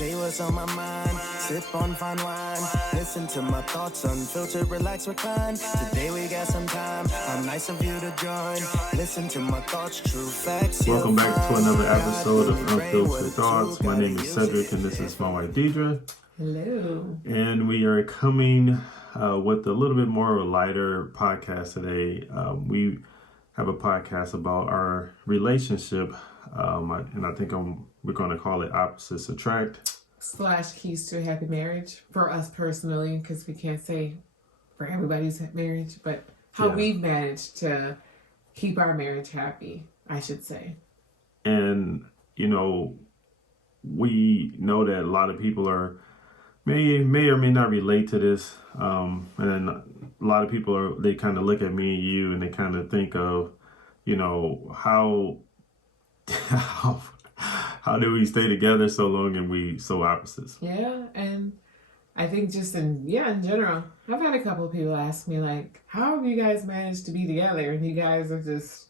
say what's on my mind. Sip on fine wine. Listen to my thoughts, unfiltered, relax, recline. Today we got some time. How nice of you to join. Listen to my thoughts, true facts. Welcome back to another episode of Unfiltered Thoughts. My name is Cedric and this is my wife Deidre. Hello. And we are coming with a little bit more of a lighter podcast today. We have a podcast about our relationship, and I think we're going to call it Opposites Attract. / keys to a happy marriage for us personally, because we can't say for everybody's marriage, but how we've managed to keep our marriage happy, I should say. And, you know, we know that a lot of people may or may not relate to this. And a lot of people they kind of look at me and you and they kind of think of, you know, how do we stay together so long and we so opposites? Yeah, and I think just in general, I've had a couple of people ask me like, how have you guys managed to be together and you guys are just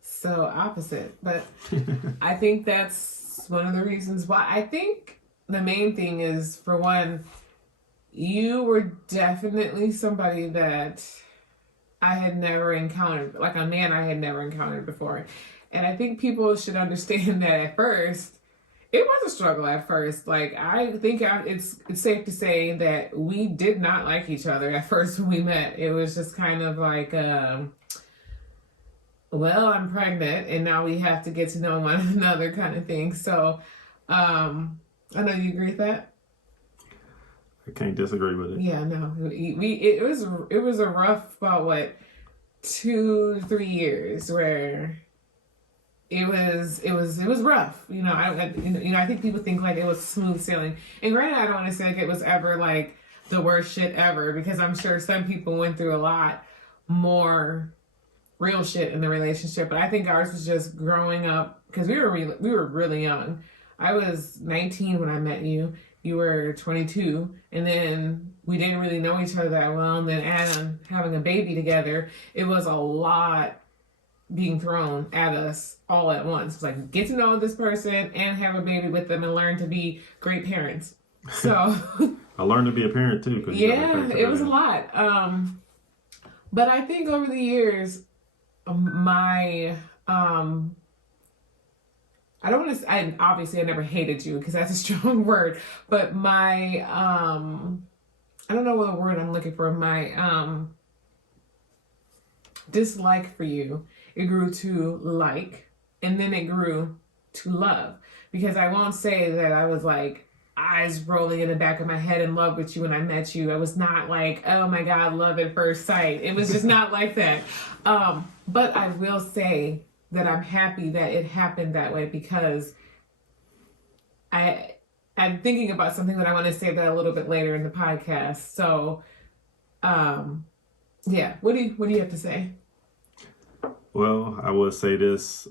so opposite? But I think that's one of the reasons why. I think the main thing is, for one, you were definitely somebody that I had never encountered, like a man I had never encountered before. And I think people should understand that at first, it was a struggle at first. Like, I think it's safe to say that we did not like each other at first when we met. It was just kind of like, well, I'm pregnant and now we have to get to know one another kind of thing. So, I know you agree with that. I can't disagree with it. Yeah, no, it was a rough about 2-3 years where it was rough. You know, I think people think like it was smooth sailing. And granted, I don't want to say like it was ever like the worst shit ever, because I'm sure some people went through a lot more real shit in the relationship. But I think ours was just growing up, because we were really young. I was 19 when I met you. You were 22, and then we didn't really know each other that well. And then having a baby together, it was a lot being thrown at us all at once. It's like, get to know this person and have a baby with them and learn to be great parents. So I learned to be a parent too. Yeah, it was a lot. But I think over the years, my I don't want to. Obviously I never hated you, because that's a strong word. But my I don't know what word I'm looking for. My dislike for you, it grew to like, and then it grew to love. Because I won't say that I was like eyes rolling in the back of my head in love with you when I met you. I was not like, oh my God, love at first sight. It was just not like that. But I will say that I'm happy that it happened that way, because I'm thinking about something that I want to say that a little bit later in the podcast. So, yeah, what do you have to say? Well, I would say this,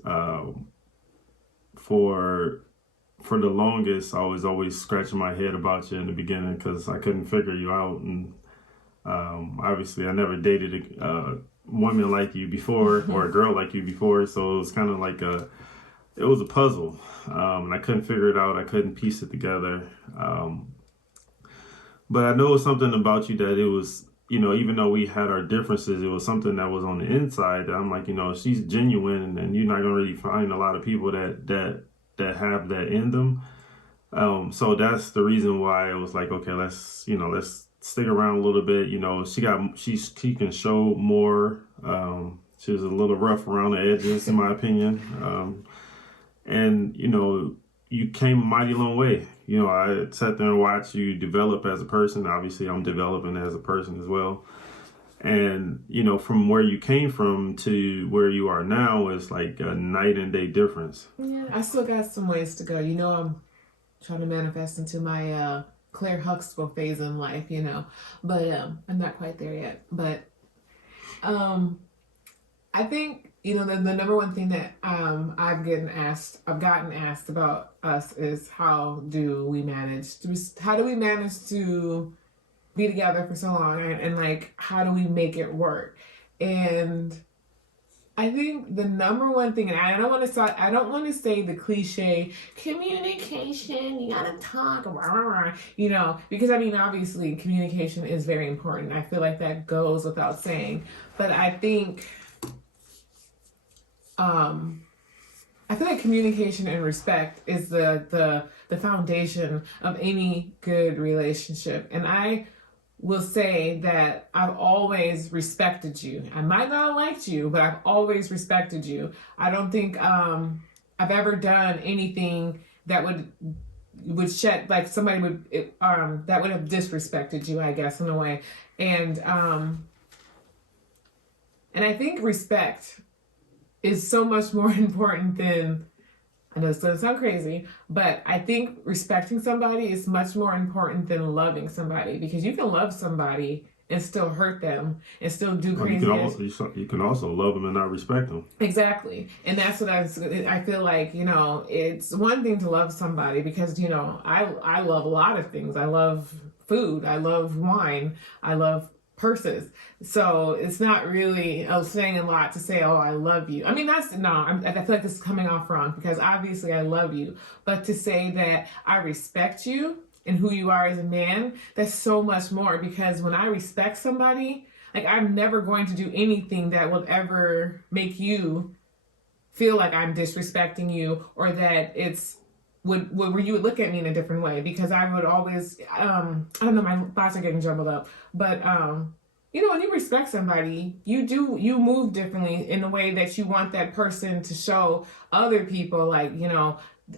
for the longest, I was always scratching my head about you in the beginning because I couldn't figure you out. And obviously I never dated a woman like you before or a girl like you before. So it was kind of like it was a puzzle. And I couldn't figure it out. I couldn't piece it together. But I know something about you that it was, you know, even though we had our differences, it was something that was on the inside that I'm like, you know, she's genuine, and you're not going to really find a lot of people that have that in them. So that's the reason why it was like, okay, let's stick around a little bit. You know, she can show more. She's a little rough around the edges, in my opinion. And, you know, you came a mighty long way. You know, I sat there and watched you develop as a person. Obviously, I'm developing as a person as well. And, you know, from where you came from to where you are now is like a night and day difference. Yeah, I still got some ways to go. You know, I'm trying to manifest into my Claire Huxtable phase in life, you know. But I'm not quite there yet. But I think, you know, the number one thing that I've gotten asked about us is how do we manage to be together for so long, and like, how do we make it work? And I think the number one thing, and I don't want to say the cliche communication. You gotta talk, because I mean, obviously, communication is very important. I feel like that goes without saying, but I think, I feel like communication and respect is the foundation of any good relationship, and I will say that I've always respected you. I might not have liked you, but I've always respected you. I don't think I've ever done anything that would shed, like somebody would that would have disrespected you, I guess, in a way. And I think respect is so much more important than, I know it's going to sound crazy, but I think respecting somebody is much more important than loving somebody, because you can love somebody and still hurt them and still do crazy. You can also love them and not respect them. Exactly. And that's what I feel like, it's one thing to love somebody because, I love a lot of things. I love food. I love wine. I love purses. So it's not really saying a lot to say, oh, I love you. I mean, I feel like this is coming off wrong, because obviously I love you. But to say that I respect you and who you are as a man, that's so much more, because when I respect somebody, like, I'm never going to do anything that will ever make you feel like I'm disrespecting you, or that where you would look at me in a different way, because I would always, I don't know, my thoughts are getting jumbled up, but, when you respect somebody, you move differently in the way that you want that person to show other people, like,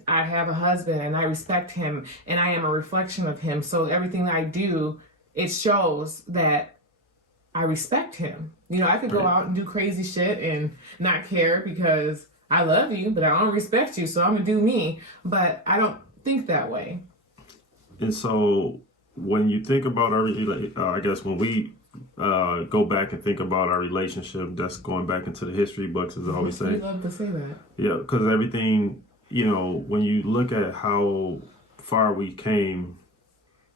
I have a husband and I respect him and I am a reflection of him. So everything that I do, it shows that I respect him. I could go out and do crazy shit and not care because I love you, but I don't respect you, so I'm gonna do me. But I don't think that way. And so when you think about our, I guess when we go back and think about our relationship, that's going back into the history books, as I always say. You love to say that. Yeah, because everything, when you look at how far we came,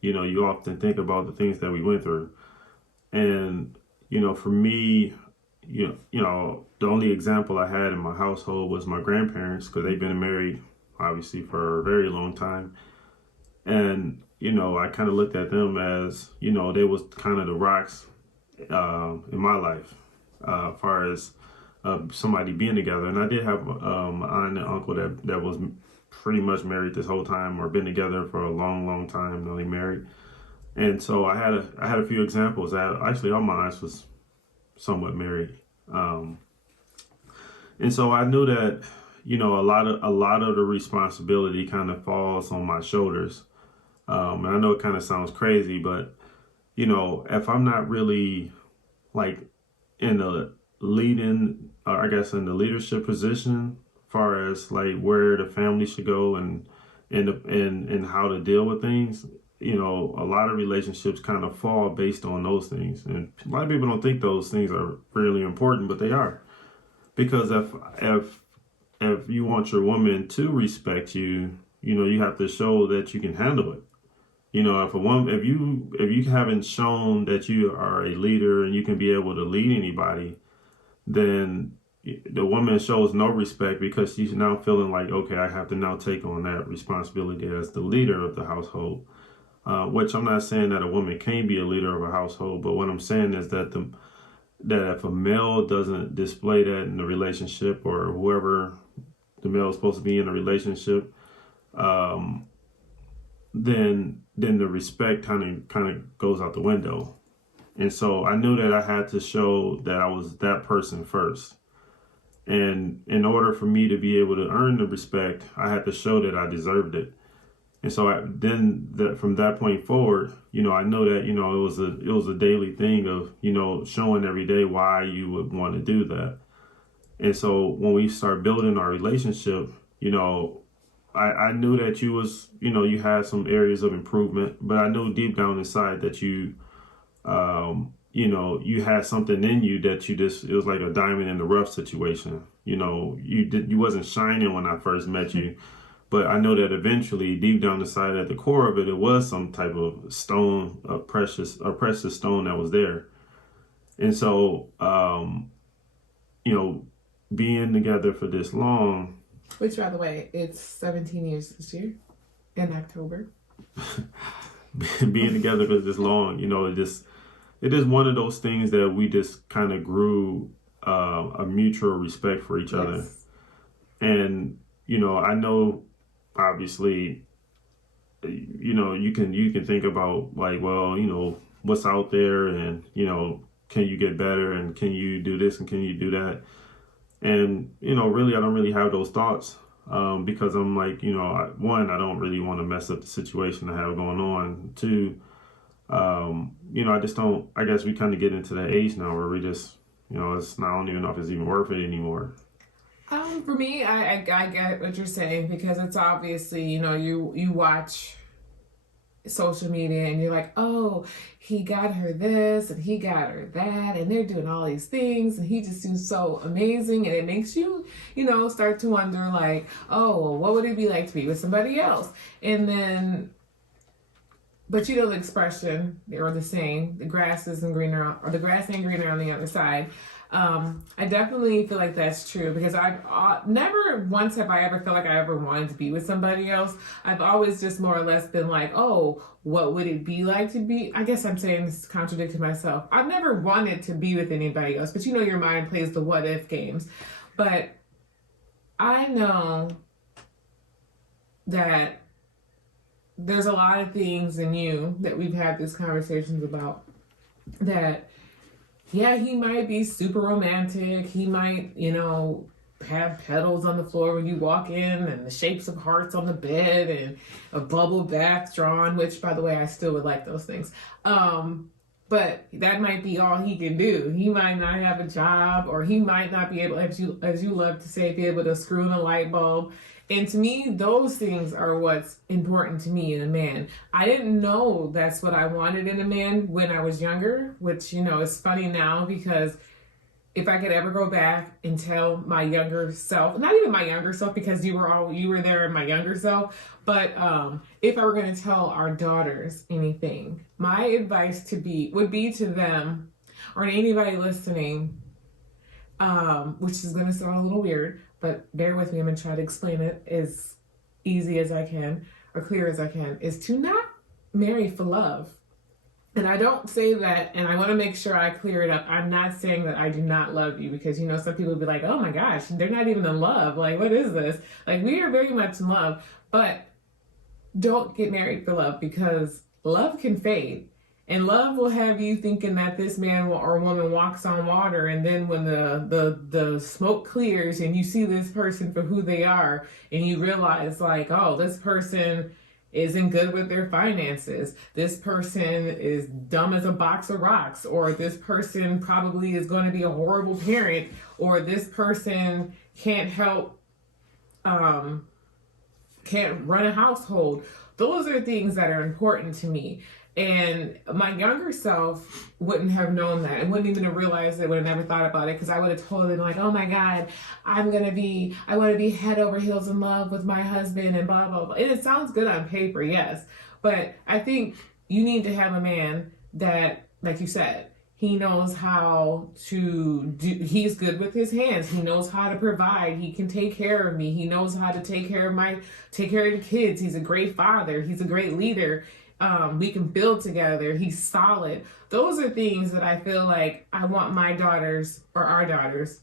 you often think about the things that we went through. And, for me, the only example I had in my household was my grandparents, because they've been married, obviously, for a very long time. And, I kind of looked at them as, they was kind of the rocks in my life, as far as somebody being together. And I did have an aunt and uncle that was pretty much married this whole time, or been together for a long, long time, only married. And so I had a few examples. Actually, all my aunts was somewhat married. And so I knew that, a lot of the responsibility kind of falls on my shoulders. And I know it kind of sounds crazy, but, if I'm not really like in the leading, I guess in the leadership position, as far as like where the family should go and how to deal with things, a lot of relationships kind of fall based on those things. And a lot of people don't think those things are really important, but they are. Because if you want your woman to respect you, you have to show that you can handle it. If you haven't shown that you are a leader and you can be able to lead anybody, then the woman shows no respect, because she's now feeling like, okay, I have to now take on that responsibility as the leader of the household. Which I'm not saying that a woman can't be a leader of a household, but what I'm saying is that that if a male doesn't display that in the relationship, or whoever the male is supposed to be in a relationship, then the respect kind of goes out the window. And so I knew that I had to show that I was that person first. And in order for me to be able to earn the respect, I had to show that I deserved it. And so from that point forward, I know that, it was a daily thing of, showing every day why you would want to do that. And so when we start building our relationship, I knew that you had some areas of improvement, but I knew deep down inside that you had something in you that it was like a diamond in the rough situation. You wasn't shining when I first met you. But I know that eventually, deep down inside, at the core of it, it was some type of stone, a precious stone that was there. And so, being together for this long. Which, by the way, it's 17 years this year in October. Being together for this long, it is one of those things that we just kind of grew a mutual respect for each other. And, I know, obviously, you can think about like, well, what's out there and, can you get better and can you do this and can you do that? And, really, I don't really have those thoughts because I'm like, one, I don't really want to mess up the situation I have going on. Two, I just don't, I guess we kind of get into that age now where we just, it's not, I don't even know if it's even worth it anymore. For me, I get what you're saying because it's obviously, you watch social media and you're like, oh, he got her this and he got her that and they're doing all these things and he just seems so amazing, and it makes you, start to wonder like, oh, well, what would it be like to be with somebody else? And then, but the expression or the saying, the grass ain't greener on the other side. I definitely feel like that's true because I've never once have I ever felt like I ever wanted to be with somebody else. I've always just more or less been like, oh, what would it be like to be? I guess I'm saying this contradicting myself. I've never wanted to be with anybody else, but your mind plays the what if games. But I know that there's a lot of things in you that we've had these conversations about that. Yeah, he might be super romantic. He might, have petals on the floor when you walk in and the shapes of hearts on the bed and a bubble bath drawn, which, by the way, I still would like those things. But that might be all he can do. He might not have a job, or he might not be able, as you love to say, be able to screw in a light bulb. And to me, those things are what's important to me in a man. I didn't know that's what I wanted in a man when I was younger, which, is funny now because if I could ever go back and tell my younger self, not even my younger self because you were there in my younger self, but if I were going to tell our daughters anything, my advice would be to them or to anybody listening, which is going to sound a little weird, but bear with me, I'm going to try to explain it as easy as I can, or clear as I can, is to not marry for love. And I don't say that, and I want to make sure I clear it up. I'm not saying that I do not love you because, some people will be like, oh my gosh, they're not even in love. Like, what is this? Like, we are very much in love, but don't get married for love because love can fade. And love will have you thinking that this man or woman walks on water, and then when the smoke clears and you see this person for who they are, and you realize like, oh, this person isn't good with their finances. This person is dumb as a box of rocks, or this person probably is going to be a horrible parent, or this person can't run a household. Those are things that are important to me. And my younger self wouldn't have known that and wouldn't even have realized it, would have never thought about it, because I would have totally been like, oh my God, I want to be head over heels in love with my husband and blah, blah, blah. And it sounds good on paper, yes. But I think you need to have a man that, like you said, he knows how to do, he's good with his hands. He knows how to provide. He can take care of me. He knows how to take care of the kids. He's a great father. He's a great leader. We can build together. He's solid. Those are things that I feel like I want my daughters or our daughters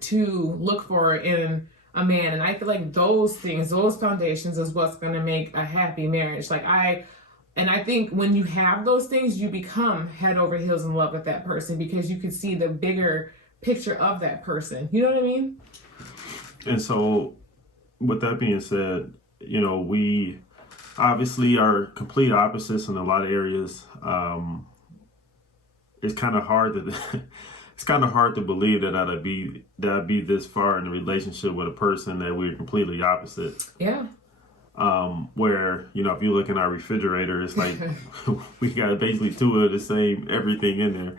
to look for in a man. And I feel like those things, those foundations is what's going to make a happy marriage. And I think when you have those things, you become head over heels in love with that person because you can see the bigger picture of that person. You know what I mean? And so with that being said, we obviously are complete opposites in a lot of areas. It's kind of hard to believe that I'd be this far in a relationship with a person that we're completely opposite. Yeah. Where, if you look in our refrigerator, it's like we got basically two of the same everything in there.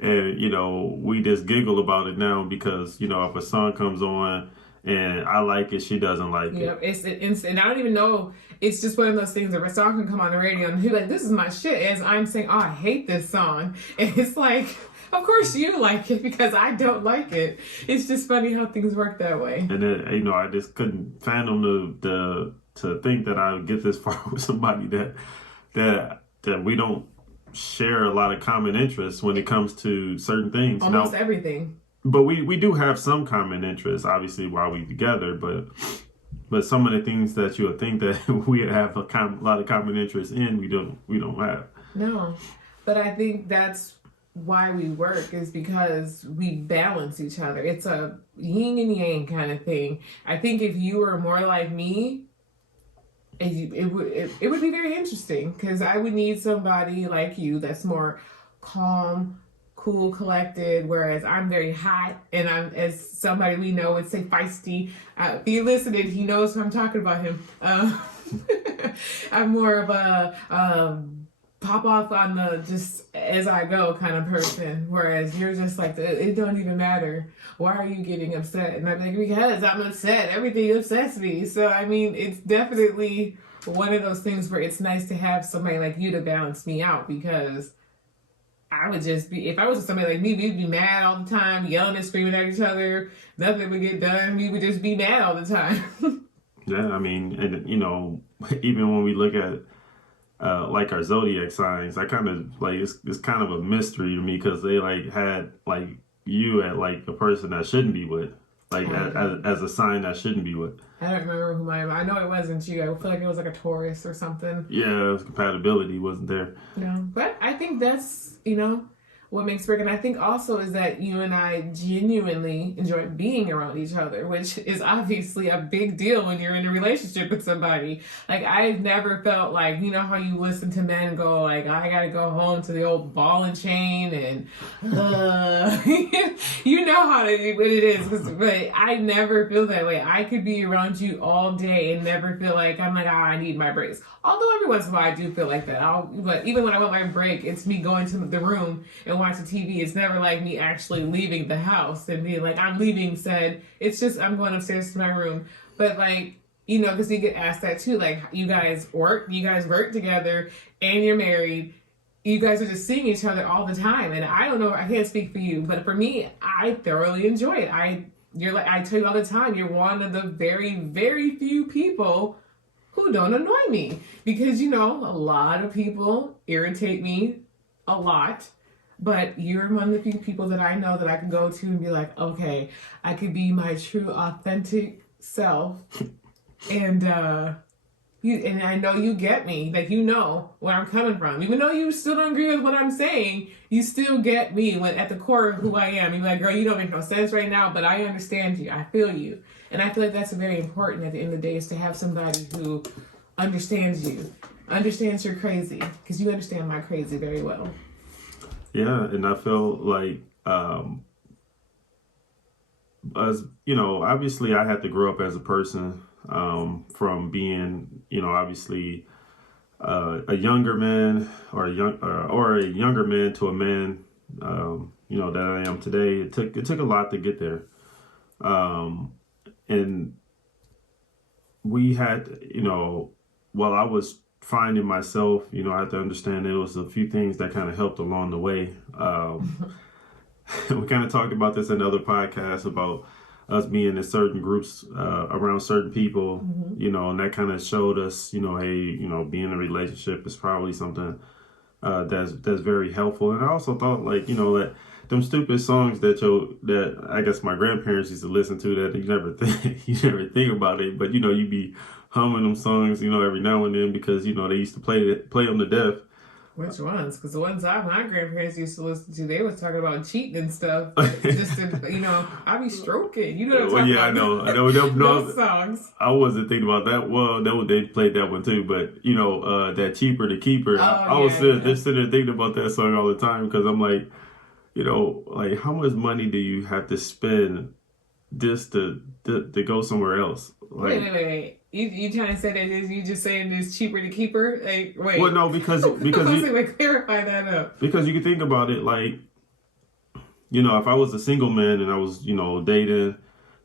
And, we just giggle about it now because, if a song comes on and I like it, she doesn't like it. And I don't even know. It's just one of those things that a song can come on the radio and he's like, this is my shit. As I'm saying, oh, I hate this song. And it's like, Of course you like it because I don't like it. It's just funny how things work that way. And then, you know, I just couldn't fathom to think that I would get this far with somebody that we don't share a lot of common interests when it comes to certain things. Almost everything. But we do have some common interests, obviously, while we together. But some of the things that you would think that we have a lot of common interests in, we don't have. No, but I think that's why we work, is because we balance each other. It's a yin and yang kind of thing. I think if you were more like me, it would be very interesting, because I would need somebody like you that's more calm, cool, collected, whereas I'm very hot, and I'm, as somebody we know would say, feisty. If you listened, he knows who I'm talking about him. I'm more of a pop off on the just as I go kind of person, whereas you're just like, it don't even matter. Why are you getting upset? And I'm like, because I'm upset. Everything upsets me. So I mean, it's definitely one of those things where it's nice to have somebody like you to balance me out, because I would just be, if I was with somebody like me, we'd be mad all the time, yelling and screaming at each other. Nothing would get done. We would just be mad all the time. Yeah, I mean, and you know, even when we look at like our zodiac signs, I kind of like it's kind of a mystery to me, because they like had like you at like a person that shouldn't be with, like as a sign that shouldn't be with. I don't remember who I know it wasn't you. I feel like it was like a Taurus or something. Yeah, compatibility wasn't there. No, but I think that's, you know, what makes work. And I think also is that you and I genuinely enjoy being around each other, which is obviously a big deal when you're in a relationship with somebody. Like, I've never felt like, you know how you listen to men go like, I gotta go home to the old ball and chain and you know how what it is. But I never feel that way. I could be around you all day and never feel like I'm like, I need my breaks. Although every once in a while I do feel like that. But even when I want my break, it's me going to the room and watching TV. It's never like me actually leaving the house and being like, I'm leaving, said. It's just, I'm going upstairs to my room. But like, you know, because you get asked that too. Like, you guys work together and you're married. You guys are just seeing each other all the time. And I don't know, I can't speak for you, but for me, I thoroughly enjoy it. I tell you all the time, you're one of the very, very few people who don't annoy me, because, you know, a lot of people irritate me a lot, but you're one of the few people that I know that I can go to and be like, okay, I could be my true authentic self. And and I know you get me, like, you know where I'm coming from. Even though you still don't agree with what I'm saying, you still get me at the core of who I am. You're like, girl, you don't make no sense right now, but I understand you. I feel you. And I feel like that's very important at the end of the day, is to have somebody who understands you, understands you're crazy, because you understand my crazy very well. Yeah, and I feel like, as you know, obviously I had to grow up as a person, from being, you know, obviously a younger man or a younger man to a man, you know, that I am today. It took a lot to get there. And we had, you know, while I was finding myself, you know, I had to understand there was a few things that kind of helped along the way. We kind of talked about this in other podcasts about us being in certain groups around certain people, you know, and that kind of showed us, you know, hey, you know, being in a relationship is probably something that's very helpful. And I also thought, like, you know, that them stupid songs that I guess my grandparents used to listen to, that you never think about it, but you know, you be humming them songs, you know, every now and then, because you know they used to play them to death. Which ones? Because the ones my grandparents used to listen to, they was talking about cheating and stuff. Just to, you know, I be stroking. You know what I'm talking about? I know. Those songs. I wasn't thinking about that. Well, they played that one too, but you know, that Cheaper to Keeper. I was just sitting there thinking about that song all the time, because I'm like, you know, like, how much money do you have to spend just to go somewhere else? Like, wait. You trying to say that you just saying it's cheaper to keep her? Like, wait. Well, no, because clarify that up. Because you can think about it, like, you know, if I was a single man and I was, you know, dating,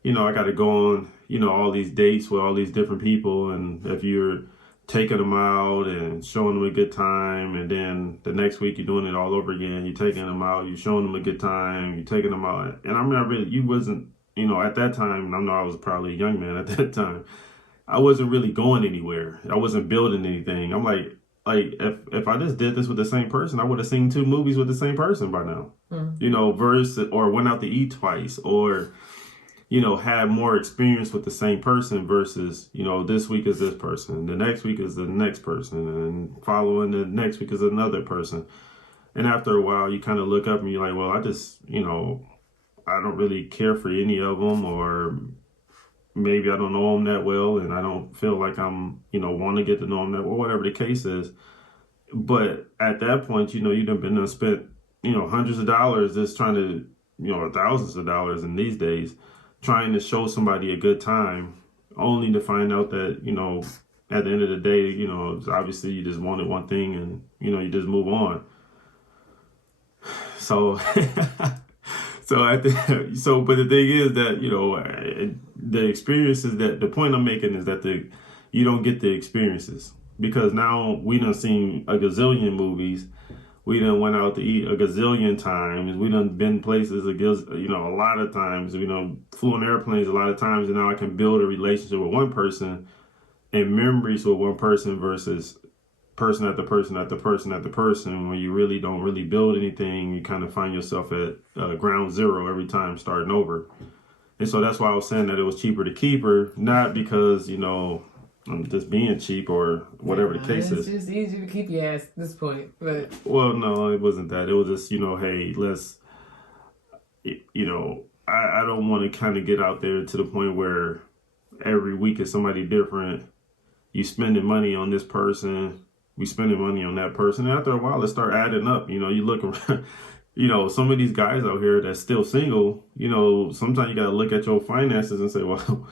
you know, I got to go on, you know, all these dates with all these different people, and if you're taking them out and showing them a good time, and then the next week you're doing it all over again. You're taking them out, you're showing them a good time, you're taking them out. And I'm not really, you wasn't, at that time, I know I was probably a young man at that time, I wasn't really going anywhere. I wasn't building anything. I'm like if I just did this with the same person, I would have seen 2 movies with the same person by now. Versus, or went out to eat twice, or had more experience with the same person versus, this week is this person, the next week is the next person, and following the next week is another person. And after a while, you kind of look up and you're like, well, I just, I don't really care for any of them, or maybe I don't know them that well, and I don't feel like I'm, want to get to know them that well, whatever the case is. But at that point, you've been spent, hundreds of dollars just trying to, thousands of dollars in these days, trying to show somebody a good time, only to find out that, at the end of the day, obviously you just wanted one thing, and, you just move on. So, but the thing is that, the experiences, that the point I'm making is that you don't get the experiences, because now we done seen a gazillion movies. We done went out to eat a gazillion times. We done been places a lot of times. We done flew on airplanes a lot of times, and now I can build a relationship with one person and memories with one person versus person after person after person after person. When you really don't really build anything, you kind of find yourself at ground zero every time, starting over. And so that's why I was saying that it was cheaper to keep her, not because, I'm just being cheap or whatever the case is. It's just easier to keep your ass at this point. But well, no, it wasn't that. It was just, hey, let's, I don't want to kind of get out there to the point where every week is somebody different. You spending money on this person, we spending money on that person. And after a while, it start adding up. You look around. Some of these guys out here that's still single, sometimes you got to look at your finances and say, well,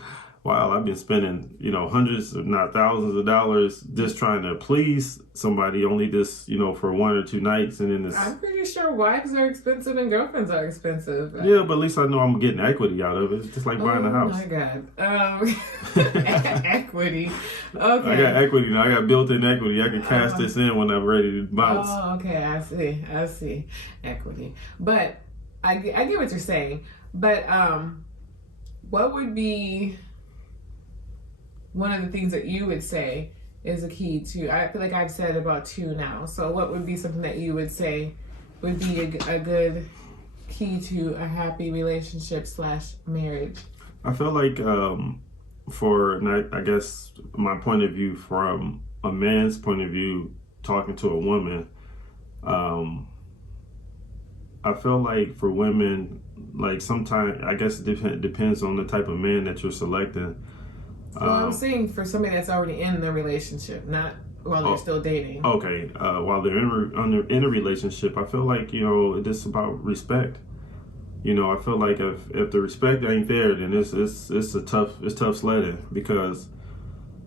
wow, I've been spending, hundreds, if not thousands of dollars just trying to please somebody, only just, for 1 or 2 nights. And then I'm pretty sure wives are expensive and girlfriends are expensive. Yeah, but at least I know I'm getting equity out of it. It's just like buying a house. Oh, my God. Equity. Okay. I got equity now. I got built-in equity. I can cash this in when I'm ready to bounce. Oh, okay. I see. Equity. But I get what you're saying. But what would be one of the things that you would say is a key to, I feel like I've said about 2 now. So what would be something that you would say would be a good key to a happy relationship / marriage? I feel like I guess my point of view, from a man's point of view, talking to a woman, I feel like for women, like sometimes, I guess it depends on the type of man that you're selecting. Well, I'm saying for somebody that's already in the relationship, not while they're still dating. Okay, while they're in a relationship, I feel like, it's about respect. I feel like if the respect ain't there, then it's tough sledding, because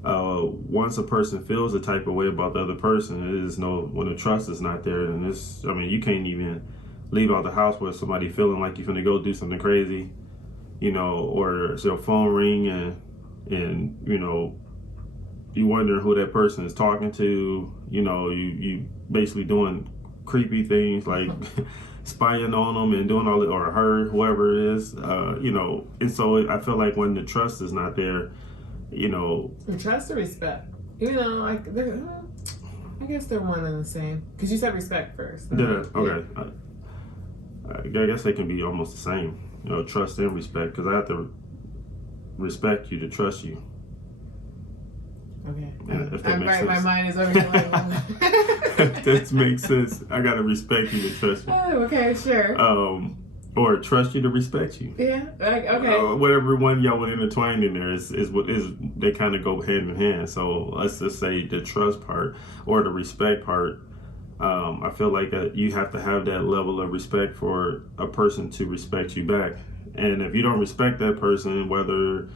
once a person feels the type of way about the other person, when the trust is not there, then you can't even leave out the house with somebody feeling like you're gonna go do something crazy, or it's your phone ring and you wonder who that person is talking to, you basically doing creepy things like spying on them and doing all it, or her, whoever it is, and so I feel like when the trust is not there, The trust or respect? I guess they're one and the same. Because you said respect first. Yeah, okay. I guess they can be almost the same, trust and respect, because I have to respect you to trust you. Okay. If that makes sense. My mind is over here like... If that makes sense. I gotta respect you to trust you. Oh, okay, sure. Or trust you to respect you. Yeah. Okay. Whatever one y'all would intertwine in there is they kind of go hand in hand. So let's just say the trust part or the respect part. I feel like you have to have that level of respect for a person to respect you back. And if you don't respect that person, whether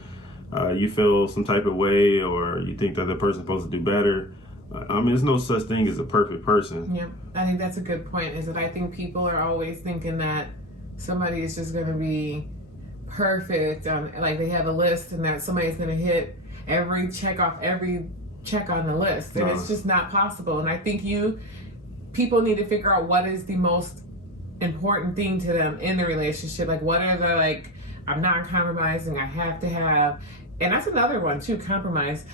you feel some type of way or you think that the person's supposed to do better, there's no such thing as a perfect person. Yeah, I think that's a good point, is that I think people are always thinking that somebody is just going to be perfect, like they have a list and that somebody's going to check off every check on the list, and it's just not possible. And I think people need to figure out what is the most important thing to them in the relationship. Like, what are the, like, I'm not compromising, I have to have, and that's another one too, compromise.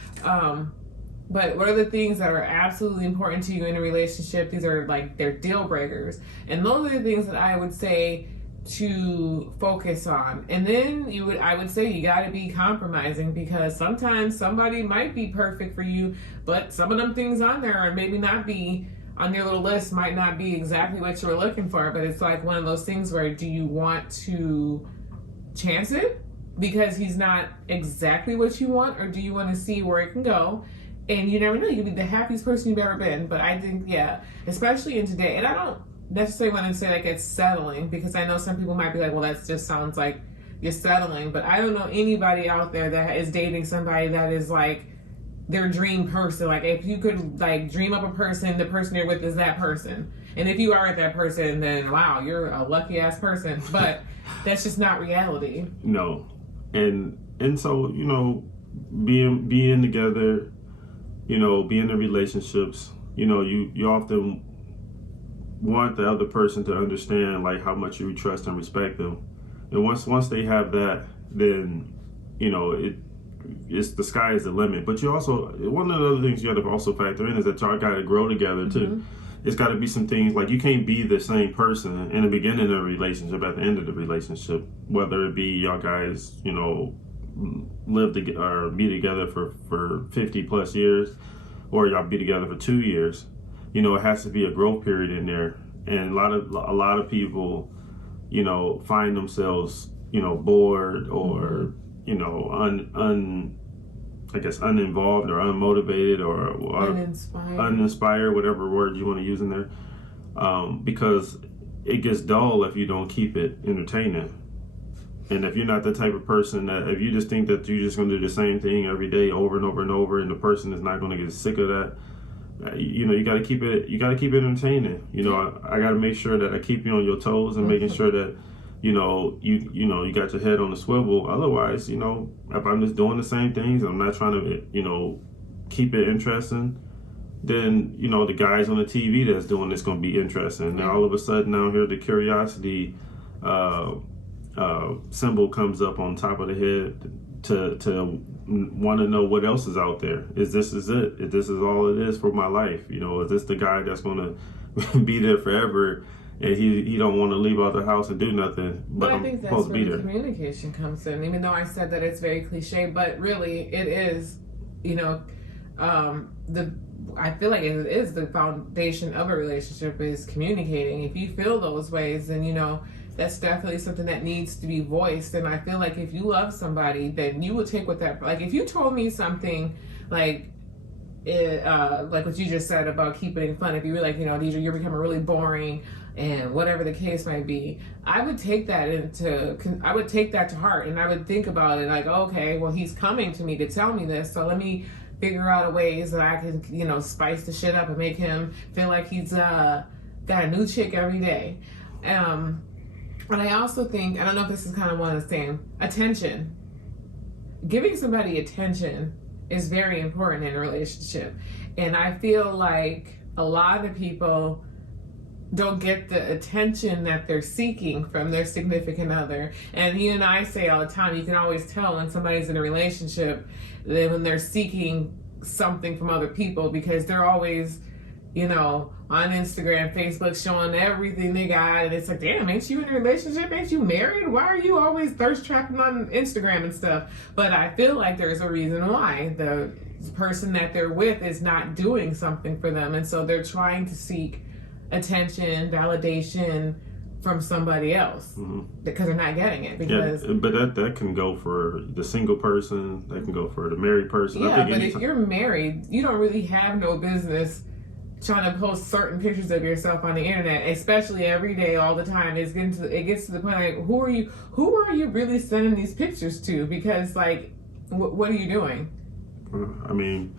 But what are the things that are absolutely important to you in a relationship? These are like, they're deal breakers. And those are the things that I would say to focus on. And then I would say you got to be compromising, because sometimes somebody might be perfect for you, but some of them things on there are maybe not be on your little list, might not be exactly what you were looking for. But it's like one of those things where, do you want to chance it because he's not exactly what you want, or do you want to see where it can go? And you never know, you could be the happiest person you've ever been. But I think, yeah, especially in today, and I don't necessarily want to say like it's settling, because I know some people might be like, well, that just sounds like you're settling. But I don't know anybody out there that is dating somebody that is like their dream person. Like, if you could like dream up a person, the person you're with is that person. And if you are that person, then wow, you're a lucky ass person. But that's just not reality. No. And so, you know, being together, you know, being in relationships, you know, you often want the other person to understand like how much you trust and respect them. And once they have that, then, you know, it's the sky is the limit. But you also, one of the other things you got to also factor in is that y'all got to grow together too. Mm-hmm. It's got to be some things, like you can't be the same person in the beginning of a relationship at the end of the relationship, whether it be y'all guys, you know, live together or be together for 50 plus years, or y'all be together for 2 years. You know, it has to be a growth period in there. And a lot of people, you know, find themselves, you know, bored or, you know, uninvolved or unmotivated or uninspired, whatever word you want to use in there, because it gets dull if you don't keep it entertaining. And if you're not the type of person that, if you just think that you're just going to do the same thing every day over and over and over, and the person is not going to get sick of that, you know, you got to keep it entertaining. You know, I got to make sure that I keep you on your toes and making sure that, you know, you got your head on the swivel. Otherwise, you know, if I'm just doing the same things, I'm not trying to, you know, keep it interesting, then, you know, the guys on the TV that's doing this going to be interesting. Now all of a sudden now here the curiosity symbol comes up on top of the head to want to know what else is out there. Is this it? If this is all it is for my life? You know, is this the guy that's going to be there forever? And he don't want to leave out the house and do nothing. But I think that's where the communication comes in. Even though I said that it's very cliche, but really it is, you know, I feel like it is the foundation of a relationship is communicating. If you feel those ways, then, you know, that's definitely something that needs to be voiced. And I feel like if you love somebody, then you will take what that, like if you told me something like what you just said about keeping it fun, if you were like, you know, Deidre, you're becoming really boring and whatever the case might be, I would take that to heart, and I would think about it like, okay, well, he's coming to me to tell me this, so let me figure out ways that I can, you know, spice the shit up and make him feel like he's got a new chick every day. And I also think, I don't know if this is kind of one of the same, attention. Giving somebody attention is very important in a relationship. And I feel like a lot of people don't get the attention that they're seeking from their significant other. And you and I say all the time, you can always tell when somebody's in a relationship that when they're seeking something from other people, because they're always, you know, on Instagram, Facebook, showing everything they got, and it's like, damn, ain't you in a relationship? Ain't you married? Why are you always thirst trapping on Instagram and stuff? But I feel like there's a reason why the person that they're with is not doing something for them, and so they're trying to seek attention, validation from somebody else because they're not getting it. Because but that can go for the single person, that can go for the married person. Yeah, but if you're married, you don't really have no business trying to post certain pictures of yourself on the internet, especially every day, all the time. It gets to the point like, who are you really sending these pictures to? Because like, what are you doing? I mean,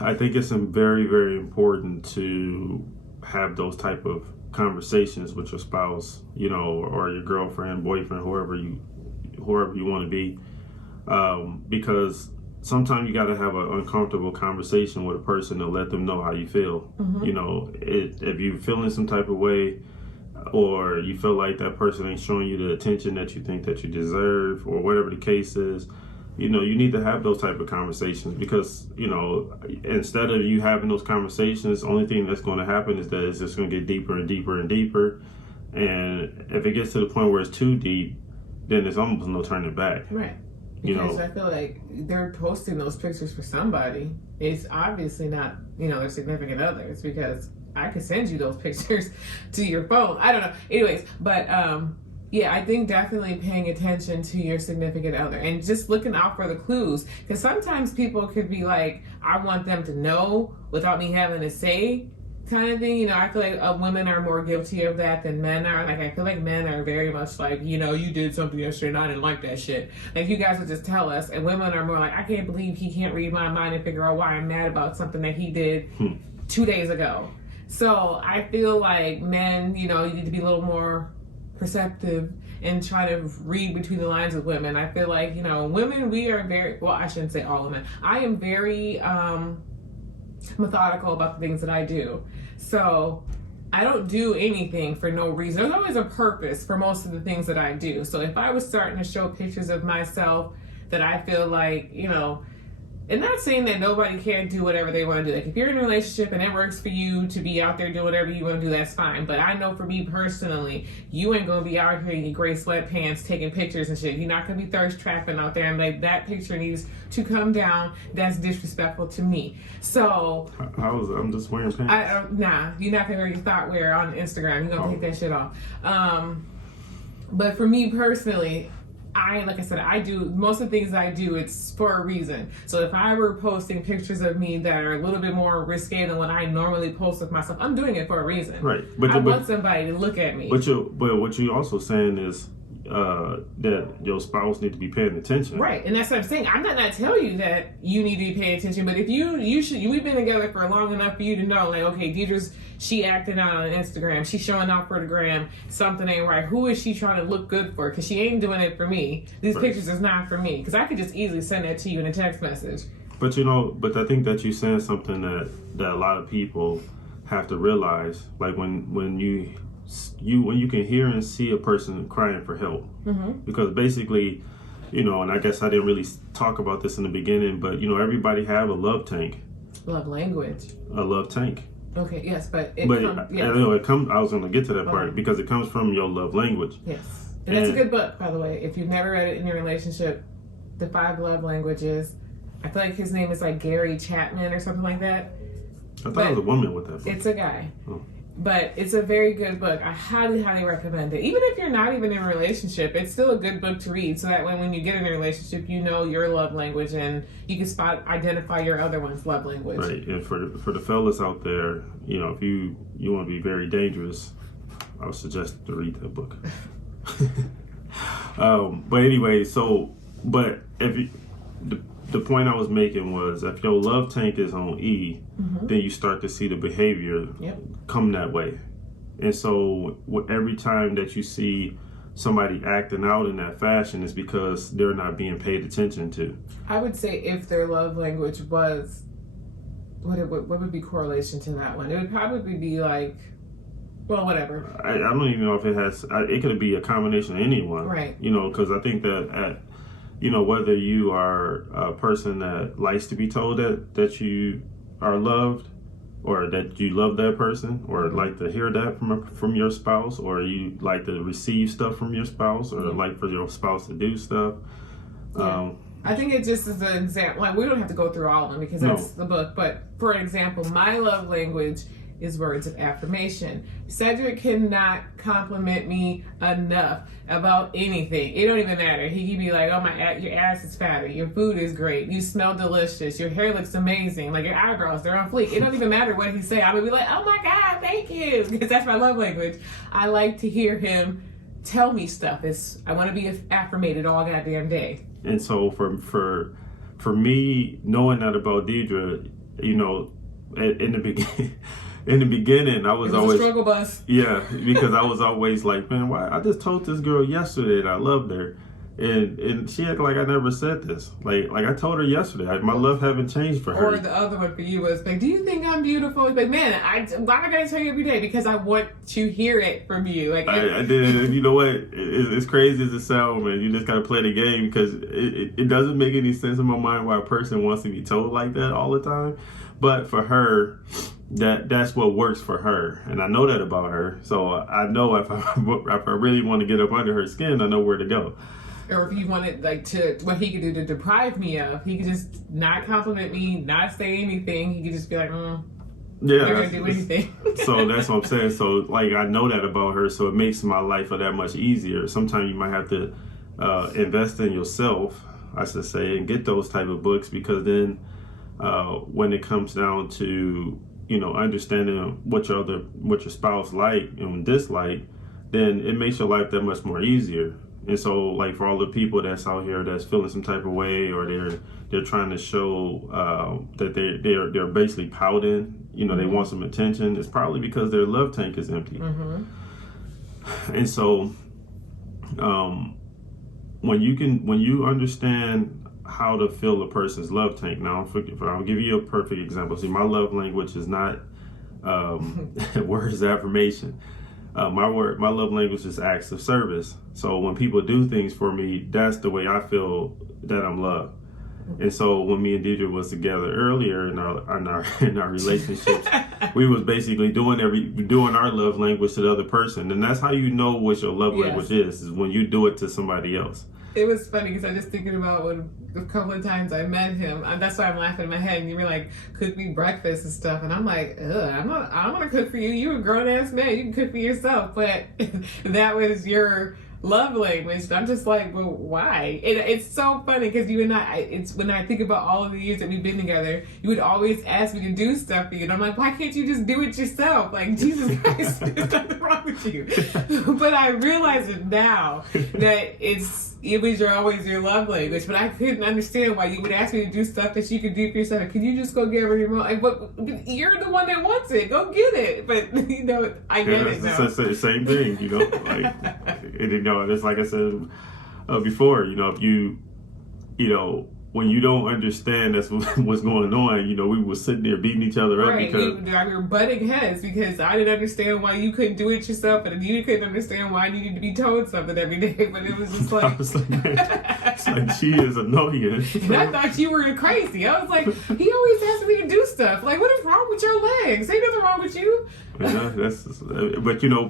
I think it's very, very important to have those type of conversations with your spouse, you know, or your girlfriend, boyfriend, whoever you want to be, because sometimes you got to have an uncomfortable conversation with a person to let them know how you feel. You know, if you're feeling some type of way, or you feel like that person ain't showing you the attention that you think that you deserve, or whatever the case is, you know, you need to have those type of conversations, because, you know, instead of you having those conversations, the only thing that's going to happen is that it's just going to get deeper and deeper and deeper. And if it gets to the point where it's too deep, then there's almost no turning back. Right. You Because know, I feel like they're posting those pictures for somebody. It's obviously not, you know, their significant other. It's because I could send you those pictures to your phone. I don't know. Anyways, but yeah, I think definitely paying attention to your significant other and just looking out for the clues. Because sometimes people could be like, I want them to know without me having to say, kind of thing. You know, I feel like women are more guilty of that than men are. Like, I feel like men are very much like, you know, you did something yesterday and I didn't like that shit. Like, you guys would just tell us. And women are more like, I can't believe he can't read my mind and figure out why I'm mad about something that he did 2 days ago. So I feel like men, you know, you need to be a little more perceptive and try to read between the lines with women. I feel like, you know, women, we are very, well, I shouldn't say all women. I am very methodical about the things that I do. So I don't do anything for no reason. There's always a purpose for most of the things that I do. So if I was starting to show pictures of myself that I feel like, you know, and not saying that nobody can't do whatever they want to do. Like, if you're in a relationship and it works for you to be out there doing whatever you want to do, that's fine. But I know for me personally, you ain't going to be out here in your gray sweatpants taking pictures and shit. You're not going to be thirst trapping out there and like, that picture needs to come down. That's disrespectful to me. So I'm just wearing pants. Nah, you're not going to wear your thought wear on Instagram. You're going to take that shit off. But for me personally, like I said, I do most of the things I do, it's for a reason. So if I were posting pictures of me that are a little bit more risque than what I normally post of myself, I'm doing it for a reason. Right. I want somebody to look at me. But what you're also saying is that your spouse need to be paying attention. Right, and that's what I'm saying. I'm not telling you that you need to be paying attention, but if we've been together for long enough for you to know, like, okay, she acting out on Instagram, she's showing out for the gram, something ain't right. Who is she trying to look good for? Because she ain't doing it for me. These pictures is not for me. Because I could just easily send that to you in a text message. But you know, I think that you're saying something that a lot of people have to realize, like when you can hear and see a person crying for help, because basically, you know, and I guess I didn't really talk about this in the beginning, but you know, everybody have a love tank. Love language. A love tank. Okay, yes, but I know it comes. I was going to get to that part because it comes from your love language. Yes, and that's a good book, by the way. If you've never read it in your relationship, The 5 Love Languages. I feel like his name is like Gary Chapman or something like that. I thought it was a woman with that book. It's a guy. Oh. But it's a very good book. I highly, highly recommend it. Even if you're not even in a relationship, it's still a good book to read. So that when you get in a relationship, you know your love language and you can identify your other one's love language. Right. And for the fellas out there, you know, if you want to be very dangerous, I would suggest to read that book. But anyway, but if you, the point I was making was, if your love tank is on E, then you start to see the behavior come that way. And so every time that you see somebody acting out in that fashion, is because they're not being paid attention to. I would say if their love language was, what would be correlation to that one? It would probably be like, well, whatever. I don't even know if it has, it could be a combination of anyone. Right. You know, because I think that you know, whether you are a person that likes to be told that you are loved, or that you love that person, or like to hear that from your spouse, or you like to receive stuff from your spouse, or like for your spouse to do stuff. Yeah. I think it just is an example. Like, we don't have to go through all of them because that's the book. But for example, my love language is words of affirmation. Cedric cannot compliment me enough about anything. It don't even matter. He can be like, oh, your ass is fatter, your food is great, you smell delicious, your hair looks amazing, like your eyebrows, they're on fleek. It don't even matter what he say. I'm gonna be like, oh my God, thank you, because that's my love language. I like to hear him tell me stuff. I want to be affirmated all goddamn day. And so for me, knowing that about Deidre, you know, in the beginning. In the beginning, I was always a struggle bus. Yeah, because I was always like, man, why? I just told this girl yesterday that I loved her, And she acted like I never said this. Like I told her yesterday, my love haven't changed for her. Or the other one for you was like, do you think I'm beautiful? Like, man, why I gotta tell you every day? Because I want to hear it from you. Like, I did. You know what? It's crazy as it sounds, man. You just gotta play the game because it doesn't make any sense in my mind why a person wants to be told like that all the time. But for her, that's what works for her, and I know that about her. So I know if I really want to get up under her skin, I know where to go. Or if he wanted, like, to what he could do to deprive me of, he could just not compliment me, not say anything. He could just be like, yeah, not gonna do anything. So that's what I'm saying. So like I know that about her, so it makes my life that much easier. Sometimes you might have to invest in yourself, I should say, and get those type of books, because then when it comes down to understanding what your spouse like and dislike, then it makes your life that much more easier. And so, like, for all the people that's out here that's feeling some type of way, or they're trying to show that they're basically pouting, they want some attention, it's probably because their love tank is empty. And so, when you understand how to fill a person's love tank. Now, I'll give you a perfect example. See, my love language is not words of affirmation. My love language is acts of service. So when people do things for me, that's the way I feel that I'm loved. And so when me and Deidre was together earlier in our relationships, we was basically doing our love language to the other person, and that's how you know what your love language is when you do it to somebody else. It was funny because I was just thinking about when a couple of times I met him, and that's why I'm laughing in my head. And you were like, cook me breakfast and stuff, and I'm like, ugh, I don't want to cook for you. You're a grown ass man. You can cook for yourself. But that was your love language. I'm just like, well, why? It's so funny because you and it's when I think about all of the years that we've been together, you would always ask me to do stuff for you, and I'm like, why can't you just do it yourself? Like, Jesus Christ, there's nothing wrong with you. But I realize it now that it was always your love language, but I couldn't understand why you would ask me to do stuff that you could do for yourself. Can you just go get a remote? Like, but you're the one that wants it. Go get it. But I get it now. It's the same thing, like, and it's like I said before, if you, when you don't understand that's what's going on, we were sitting there beating each other up because we were butting heads because I didn't understand why you couldn't do it yourself, and you couldn't understand why I needed to be told something every day. But it was just like, it's like she is annoying. And I thought you were crazy. I was like, he always asks me to do stuff. Like, what is wrong with your legs? Ain't nothing wrong with you.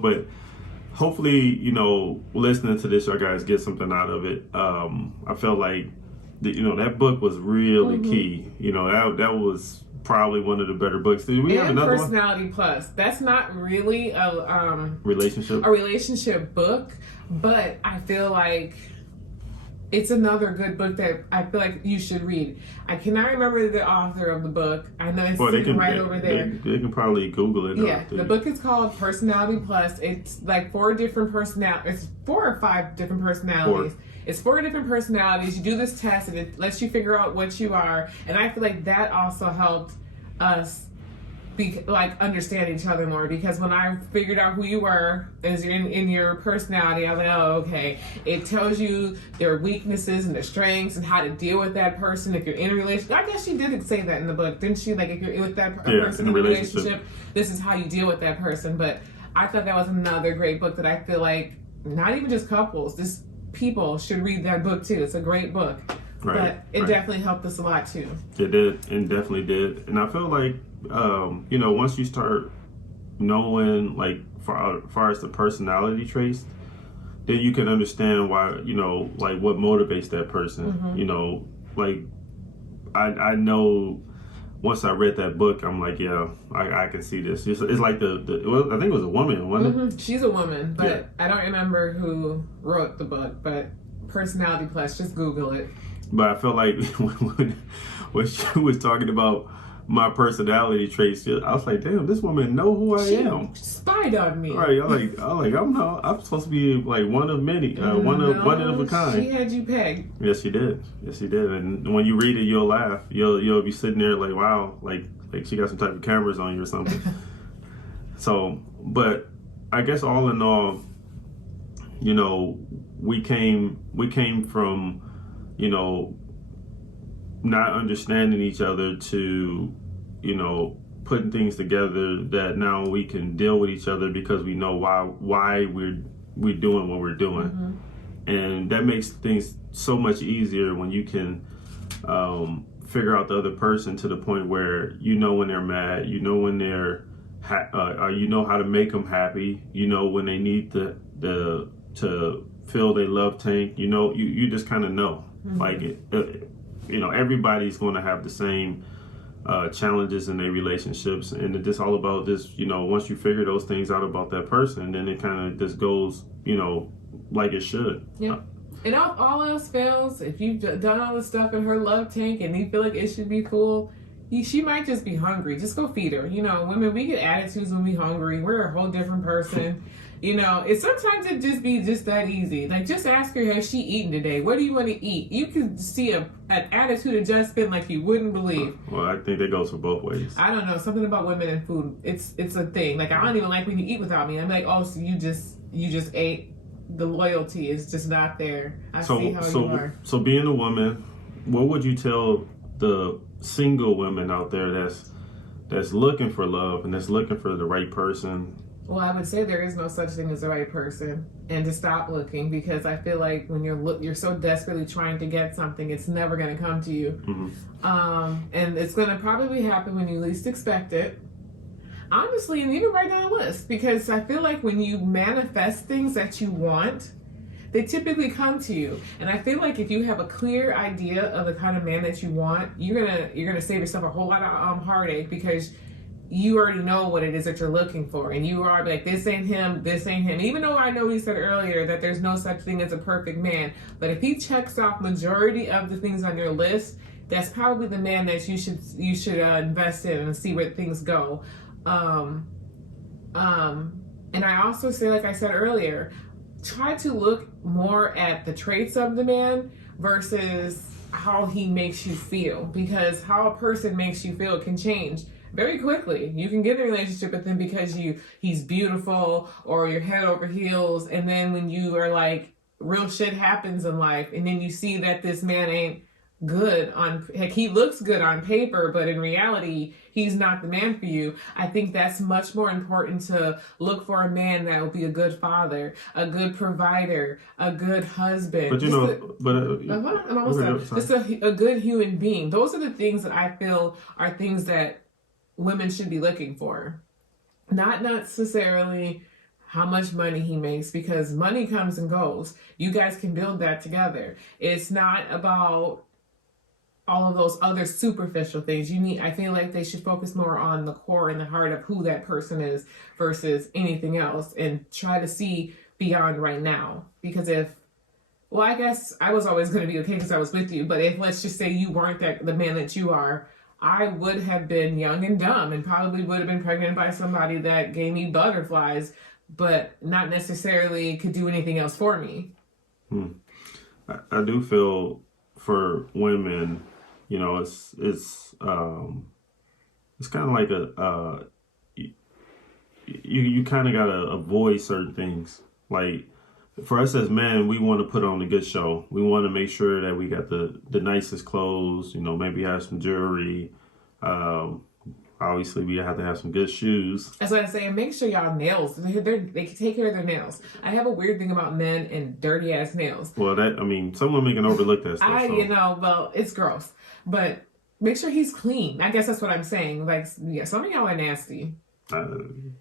But hopefully, listening to this, you guys get something out of it. I felt like that book was really key. That was probably one of the better books. Did we have another Personality Plus. That's not really a relationship book, but I feel like it's another good book that I feel like you should read. I cannot remember the author of the book. I know it's right over there. They can probably Google it. Yeah, the book is called Personality Plus. It's like 4 different personalities. It's 4 or 5 different personalities. It's 4 different personalities. You do this test and it lets you figure out what you are. And I feel like that also helped us understand each other more, because when I figured out who you were as in your personality, I was like, oh, okay. It tells you their weaknesses and their strengths and how to deal with that person if you're in a relationship. I guess she did say that in the book, didn't she? Like, if you're with that person in a relationship, this is how you deal with that person. But I thought that was another great book that I feel like not even just couples, just people should read that book too. It's a great book. But it definitely helped us a lot too. It did, and definitely did. And I feel like, once you start knowing, like, far as the personality traits, then you can understand why, like, what motivates that person. Like, I know once I read that book, I'm like, yeah, I can see this. It's like I think it was a woman, wasn't it? She's a woman, but I don't remember who wrote the book, but Personality Plus, just Google it. But I felt like when she was talking about my personality traits, I was like, damn, this woman know who I am. She spied on me. Right. I'm supposed to be like one of many, one of a kind. She had you pegged. Yes, she did. And when you read it, you'll laugh. You'll be sitting there like, wow, like she got some type of cameras on you or something. So, but I guess all in all, we came from, you know, not understanding each other to, you know, putting things together that now we can deal with each other because we know why we're doing what we're doing. Mm-hmm. And that makes things so much easier when you can figure out the other person to the point where you know when they're mad, you know when they're you know how to make them happy, you know when they need to fill their love tank, you know, you just kind of know. Mm-hmm. Like you know, everybody's going to have the same challenges in their relationships, and it's just all about this, you know, once you figure those things out about that person, then it kind of just goes, you know, like it should. Yeah. And all else fails, if you've done all this stuff in her love tank and you feel like it should be full, she might just be hungry. Just go feed her. You know, women, we get attitudes when we're hungry. We're a whole different person. You know, sometimes it just be just that easy. Like, just ask her, has she eaten today? What do you want to eat? You can see an attitude adjustment like you wouldn't believe. Well, I think that goes for both ways. I don't know. Something about women and food. It's a thing. Like, I don't even like when you eat without me. I'm like, oh, so you just ate. The loyalty is just not there. I see how you are. So being a woman, what would you tell the single women out there that's looking for love and that's looking for the right person? Well, I would say there is no such thing as the right person, and to stop looking, because I feel like when you're so desperately trying to get something, it's never going to come to you. Mm-hmm. And it's going to probably happen when you least expect it. Honestly, and you can write down a list, because I feel like when you manifest things that you want, they typically come to you. And I feel like if you have a clear idea of the kind of man that you want, you're gonna save yourself a whole lot of heartache, because you already know what it is that you're looking for, and you are like, this ain't him, this ain't him. Even though I know we said earlier that there's no such thing as a perfect man, but if he checks off majority of the things on your list, that's probably the man that you should invest in and see where things go. And I also say, like I said earlier, try to look more at the traits of the man versus how he makes you feel, because how a person makes you feel can change very quickly. You can get in a relationship with him because he's beautiful or you're head over heels, and then when you are like, real shit happens in life, and then you see that this man ain't good he looks good on paper, but in reality he's not the man for you. I think that's much more important to look for a man that will be a good father, a good provider, a good husband. But just a good human being. Those are the things that I feel are things that women should be looking for. Not necessarily how much money he makes, because money comes and goes. You guys can build that together. It's not about all of those other superficial things. I feel like they should focus more on the core and the heart of who that person is versus anything else, and try to see beyond right now. Because I guess I was always going to be okay because I was with you, but if, let's just say, you weren't the man that you are, I would have been young and dumb and probably would have been pregnant by somebody that gave me butterflies, but not necessarily could do anything else for me. I do feel for women, you know, it's kind of like you kind of got to avoid certain things. Like, for us as men, we want to put on a good show. We want to make sure that we got the nicest clothes, you know, maybe have some jewelry. Obviously, we have to have some good shoes. That's what I'm saying. Make sure y'all nails, they can take care of their nails. I have a weird thing about men and dirty ass nails. Well, some women can overlook that stuff. Well, it's gross. But make sure he's clean. I guess that's what I'm saying. Like, yeah, some of y'all are nasty. I'm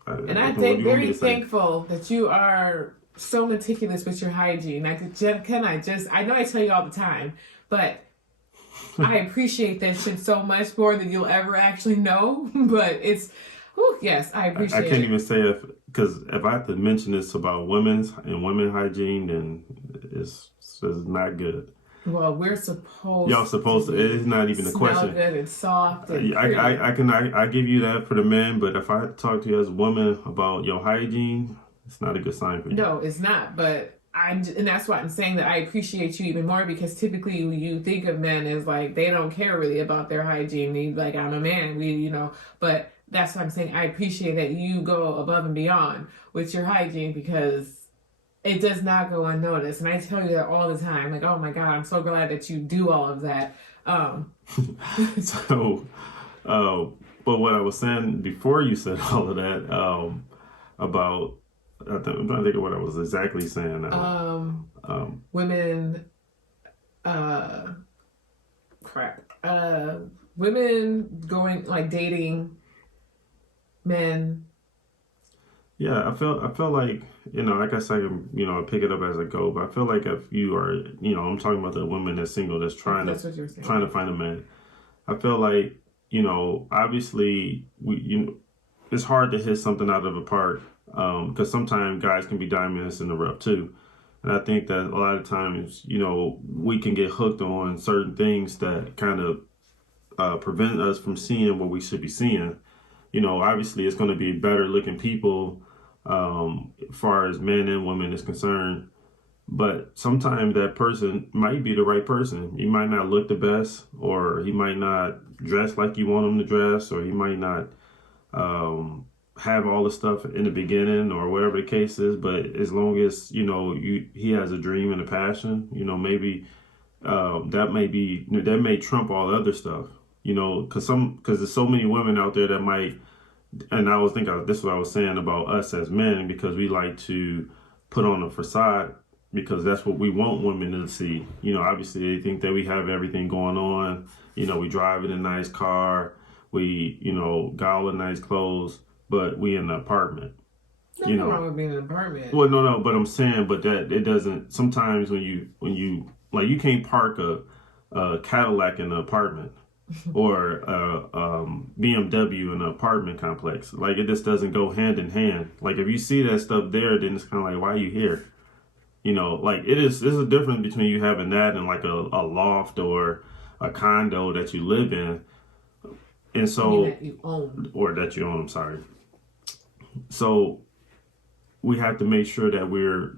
very thankful that you are so meticulous with your hygiene. I know I tell you all the time, but I appreciate that shit so much more than you'll ever actually know. But yes, I appreciate it. I can't even say because if I have to mention this about women hygiene, then it's not good. Well, y'all supposed to. It's not even a question. Smell good and soft. And I give you that for the men, but if I talk to you as a woman about your hygiene, it's not a good sign for you. No, it's not. But and that's why I'm saying that I appreciate you even more, because typically you think of men as like they don't care really about their hygiene. They like, I'm a man, But that's what I'm saying. I appreciate that you go above and beyond with your hygiene, because it does not go unnoticed. And I tell you that all the time. Like, oh my God, I'm so glad that you do all of that. So, but what I was saying before you said all of that, about, I'm trying to think of what I was exactly saying now. Women, women going, like, dating men. Yeah, I feel like, I guess I can, pick it up as I go, but I feel like if you are, I'm talking about the woman that's single, that's trying to find a man. I feel like, obviously it's hard to hit something out of the park, because sometimes guys can be diamonds in the rough too. And I think that a lot of times, we can get hooked on certain things that kind of prevent us from seeing what we should be seeing. Obviously it's going to be better looking people, as far as men and women is concerned. But sometimes that person might be the right person. He might not look the best, or he might not dress like you want him to dress, or he might not have all the stuff in the beginning, or whatever the case is. But as long as, he has a dream and a passion, maybe that may trump all the other stuff. Because there's so many women out there that might, and I was thinking, this is what I was saying about us as men, because we like to put on a facade, because that's what we want women to see. Obviously they think that we have everything going on. We drive in a nice car, we, got all the nice clothes, but we in an apartment. Nothing wrong with being in an apartment. Well, no, but I'm saying, but that it doesn't. Sometimes when you like, you can't park a Cadillac in an apartment, or BMW in an apartment complex. Like, it just doesn't go hand in hand. Like, if you see that stuff there, then it's kind of like, why are you here? Like, there's a difference between you having that and like a loft or a condo that you live in. And so, that you own. Or that you own, I'm sorry. So we have to make sure that we're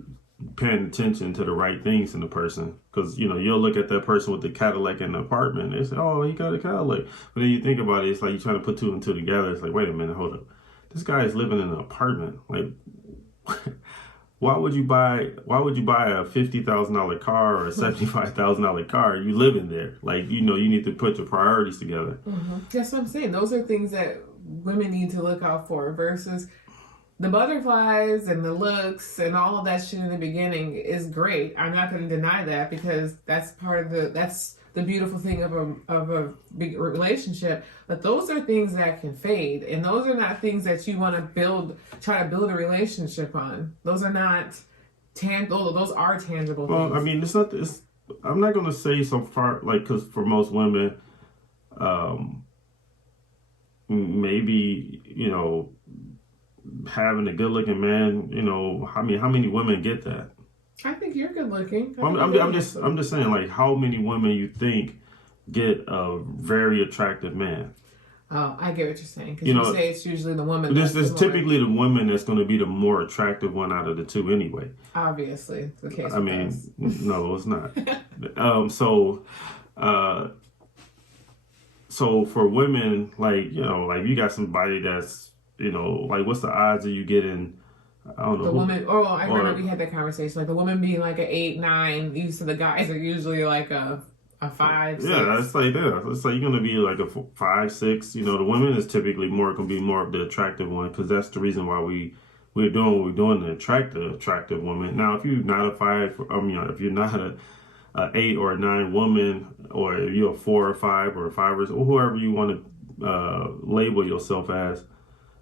paying attention to the right things in the person. Because, you'll look at that person with the Cadillac in the apartment and say, oh, he got a Cadillac. But then you think about it, it's like you're trying to put two and two together. It's like, wait a minute, hold up. This guy is living in an apartment. Like, why would you buy a $50,000 car or a $75,000 car? You live in there. Like, you need to put your priorities together. Mm-hmm. That's what I'm saying. Those are things that women need to look out for, versus the butterflies and the looks and all of that shit in the beginning is great. I'm not going to deny that, because that's that's the beautiful thing of a big relationship. But those are things that can fade, and those are not things that you want to try to build a relationship on. Those are not tangible. Those are tangible things. Well, I mean, I'm not going to say so far, like, because for most women, maybe, having a good looking man, how many women get that? I think you're good looking. I'm just saying, like, how many women you think get a very attractive man? Oh, I get what you're saying. Because you say it's usually the woman. This is typically the woman that's going to be the more attractive one out of the two anyway. Obviously, it's the case. No, it's not. So for women, like, like, you got somebody that's, like, what's the odds of you getting, I don't know. The woman, I remember we had that conversation. Like, the woman being like an 8, 9. Used to the guys are usually like a 5, 6. Yeah, it's like that. It's like you're gonna be like a 5, 6. The women is typically gonna be more of the attractive one, because that's the reason why we're doing what we're doing, to attract the attractive woman. Now, if you're not a 5, if you're not a 8 or a 9 woman, or if you're a 4 or 5 or a 5 or whoever you want to label yourself as,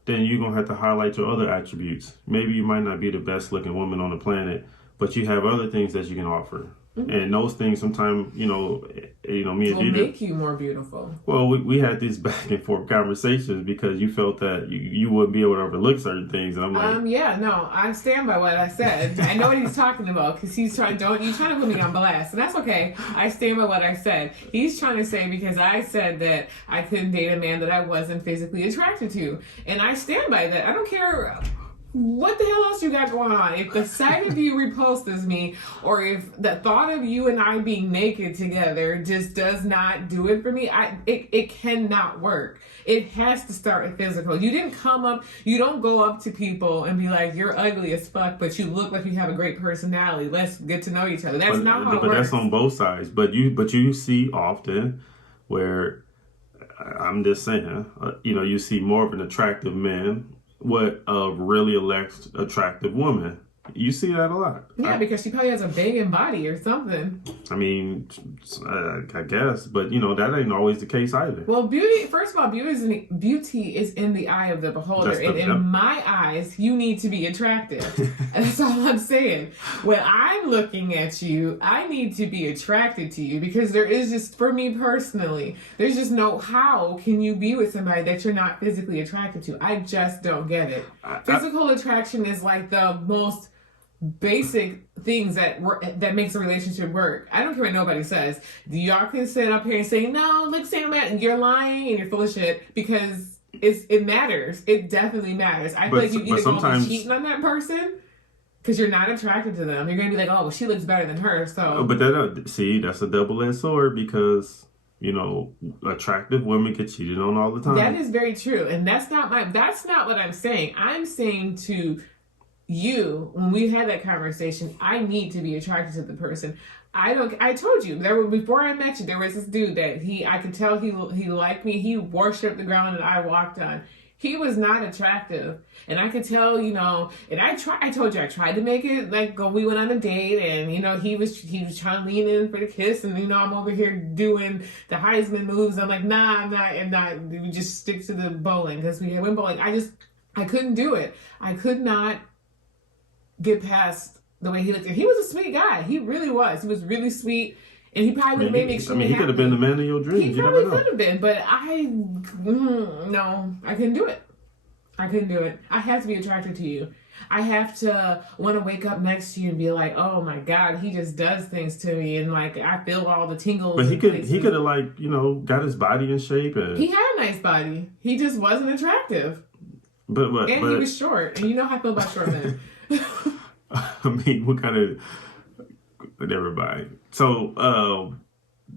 then you're going to have to highlight your other attributes. Maybe you might not be the best looking woman on the planet, but you have other things that you can offer. Mm-hmm. And those things sometimes, me and will Dita, make you more beautiful. Well, we had these back and forth conversations, because you felt that you wouldn't be able to overlook certain things. And I'm like, yeah, no, I stand by what I said. I know what he's talking about, because he's trying to put me on blast, and that's okay. I stand by what I said. He's trying to say, because I said that I couldn't date a man that I wasn't physically attracted to, and I stand by that. I don't care what the hell else you got going on? If the sight of you repulses me, or if the thought of you and I being naked together just does not do it for me, it cannot work. It has to start with physical. You don't go up to people and be like, you're ugly as fuck, but you look like you have a great personality. Let's get to know each other. That's not how it works. But that's on both sides. But you see often where, I'm just saying, you see more of an attractive man with a really attractive woman. You see that a lot. Yeah, because she probably has a banging body or something. I mean, I guess, but that ain't always the case either. Well, first of all, beauty is in the eye of the beholder. And in my eyes, you need to be attractive. That's all I'm saying. When I'm looking at you, I need to be attracted to you, because there is just, for me personally, there's just no how can you be with somebody that you're not physically attracted to. I just don't get it. Physical attraction is like the most basic things that makes a relationship work. I don't care what nobody says. Y'all can sit up here and say, no, look, Sam, you're lying and you're full of shit, because it matters. It definitely matters. I feel like you either going to be cheating on that person because you're not attracted to them. You're going to be like, oh, well, she looks better than her. So, but that's a double-edged sword, because attractive women get cheated on all the time. That is very true, and that's not what I'm saying. I'm saying to you, when we had that conversation, I need to be attracted to the person. I told you before I met you, there was this dude that I could tell he liked me. He worshipped the ground that I walked on. He was not attractive, and I could tell, and I told you I tried to make it like we went on a date, and he was trying to lean in for the kiss, and I'm over here doing the Heisman moves. I'm like, nah, I'm not. We just stick to the bowling, because we went bowling. I couldn't do it. I could not get past the way he looked. He was a sweet guy. He really was. He was really sweet, and he probably would have made me extremely happy. He could have been the man of your dreams. He probably could have been, but no, I couldn't do it. I couldn't do it. I have to be attracted to you. I have to want to wake up next to you and be like, oh my God, he just does things to me, and like I feel all the tingles. But he could have got his body in shape, and he had a nice body. He just wasn't attractive. But he was short, and you know how I feel about short men. I mean, what kind of... Never mind. So,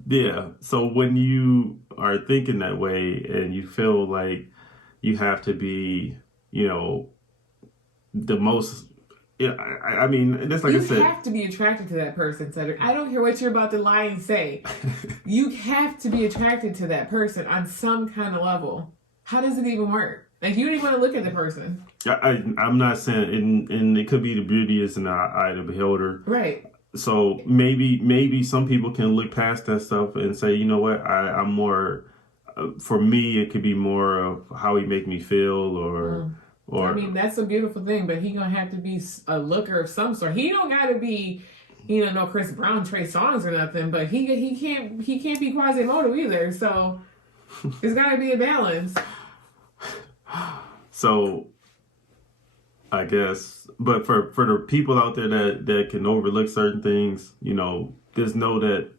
yeah. So when you are thinking that way and you feel like you have to be, the most... I mean, that's like I said. You have to be attracted to that person, Cedric. I don't care what you're about to lie and say. You have to be attracted to that person on some kind of level. How does it even work? Like, you don't even want to look at the person. I'm not saying, and it could be the beauty is in the eye of the beholder. Right. So maybe some people can look past that stuff and say, you know what, I'm more, for me, it could be more of how he make me feel, or. I mean, that's a beautiful thing, but he gonna have to be a looker of some sort. He don't gotta be, no Chris Brown, Trey Songz or nothing, but he can't be Quasimodo either. So there's gotta be a balance. So, I guess, but for the people out there that can overlook certain things, just know that,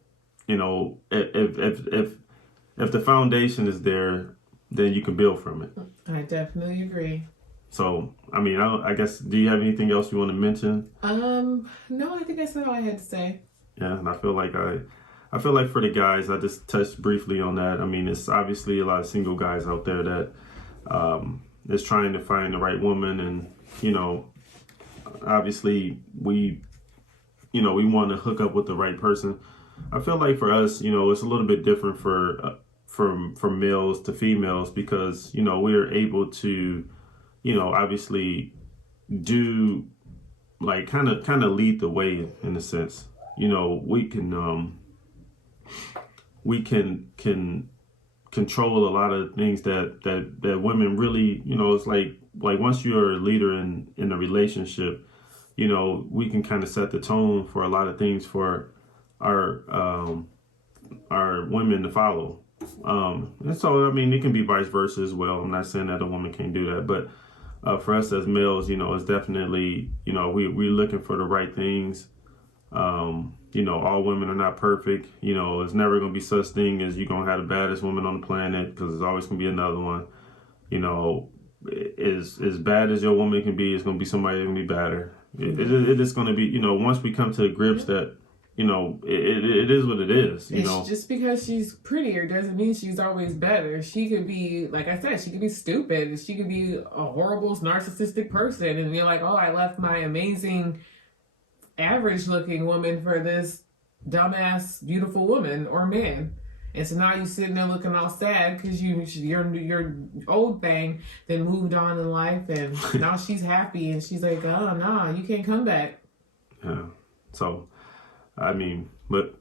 if the foundation is there, then you can build from it. I definitely agree. So, I mean, I guess, do you have anything else you want to mention? No, I think that's all I had to say. Yeah, and I feel like for the guys, I just touched briefly on that. I mean, it's obviously a lot of single guys out there that is trying to find the right woman, and obviously we want to hook up with the right person. I feel like for us, it's a little bit different from males to females, because we're able to obviously do like kind of lead the way in a sense. We can control a lot of things that women really, it's like once you're a leader in a relationship, we can kind of set the tone for a lot of things for our women to follow. And so, I mean, it can be vice versa as well. I'm not saying that a woman can't do that, but for us as males, it's definitely, we're looking for the right things. All women are not perfect. It's never going to be such thing as you're going to have the baddest woman on the planet, because there's always going to be another one. as bad as your woman can be, it's going to be somebody that can be better. It is going to be, you know, once we come to the grips that, you know, it is what it is, you know. Just because she's prettier doesn't mean she's always better. She could be, like I said, she could be stupid. She could be a horrible, narcissistic person. And you're like, oh, I left my amazing, average-looking woman for this dumbass, beautiful woman or man. And so now you're sitting there looking all sad because your old thing then moved on in life, and now she's happy, and she's like, oh, no, you can't come back. Yeah. So, I mean, but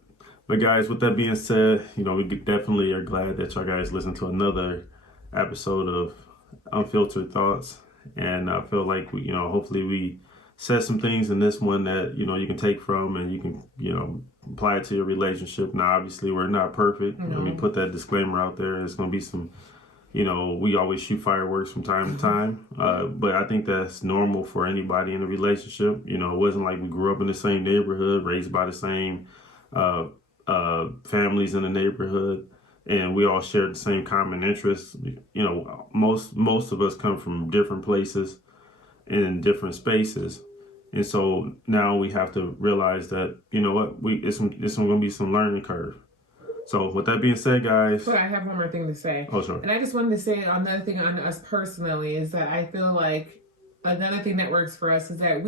guys, with that being said, you know, we definitely are glad that y'all guys listened to another episode of Unfiltered Thoughts. And I feel like, we, you know, hopefully we said some things in this one that, you know, you can take from and you can, you know, apply it to your relationship. Now, obviously, we're not perfect. Let me put that disclaimer out there. There's going to be some, you know, we always shoot fireworks from time to time. But I think that's normal for anybody in a relationship. You know, it wasn't like we grew up in the same neighborhood, raised by the same families in the neighborhood, and we all shared the same common interests. You know, most of us come from different places in different spaces. And so now we have to realize that, you know what, it's going to be some learning curve. So with that being said, guys. But I have one more thing to say. Oh, sure. And I just wanted to say another thing on us personally is that I feel like another thing that works for us is that